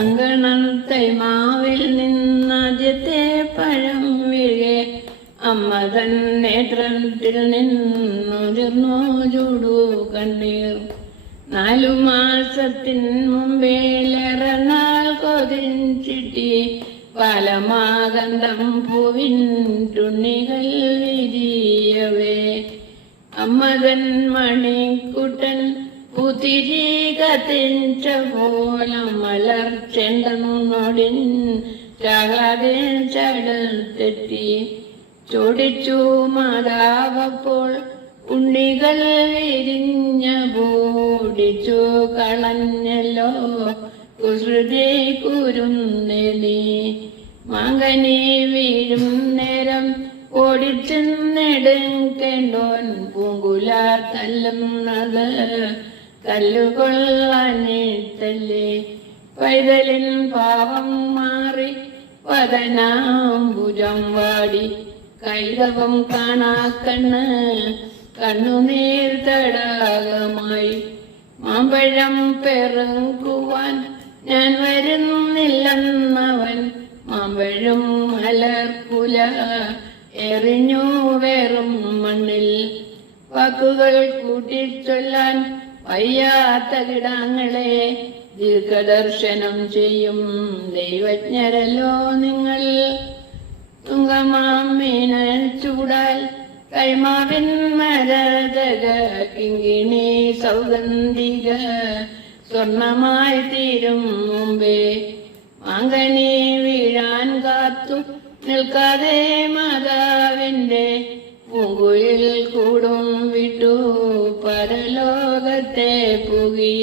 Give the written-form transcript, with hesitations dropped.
അങ്കണത്തെ മാവിൽ നിന്നാദ്യത്തെ പഴം വീഴെ അമ്മ തൻ നേത്രത്തിൽ നിന്നുതിർന്നു ചൂടു കണ്ണീർ. 4 മാസത്തിൻ മുമ്പേലേറെ നാൾ കൊതിച്ചിട്ടി പാലമാകന്തം പൂവിൻ തുണികൾ വിരിയവേ. അമ്മതൻ മണിക്കുട്ടൻ പുതിരി കത്തിച്ച പോലം മലർച്ചെണ്ടനോടിൻ ചാകാതെ ചടൽ തെറ്റി. ചോടിച്ചു മാതാവപ്പോൾ ഉണ്ണികൾ വിരിഞ്ഞ പൂടിച്ചു കളഞ്ഞല്ലോ കുസൃതി കുരുന്നെലി. മാങ്കനി വീഴും നേരം ഓടിച്ചെന്നെടുക്കേണ്ടോൻ പൂങ്കുല തല്ലുന്നത് കല്ലുകൊള്ളാനിട്ടല്ലേ. പൈതലിൻ പാവം മാറി വദനാംബുജം വാടി കൈതവം കാണാക്കണ്ണ് കണ്ണുനീർ തടാകമായി. മാമ്പഴം പെറുക്കുവാൻ ഞാൻ വരുന്നില്ലെന്നവൻ മാമ്പഴം മലർക്കുല എറിഞ്ഞു വേറും മണ്ണിൽ. വാക്കുകൾ കൂട്ടിച്ചൊല്ലാൻ വയ്യാത്ത കിടാങ്ങളെ ദീർഘദർശനം ചെയ്യും ദൈവജ്ഞരല്ലോ നിങ്ങൾ. തുങ്കമാമീന ചൂടാൽ കൈമാവിൻ മരതക കിങ്ങിണി സൗഗന്ധിക സ്വർണമായി തീരും മുമ്പേ. മാങ്കനി വീഴാൻ കാത്തു നിൽക്കാതെ മാതാവിന്റെ പൂങ്കുയിൽ കൂടും വിട്ടു പരലോകത്തെ പുകി.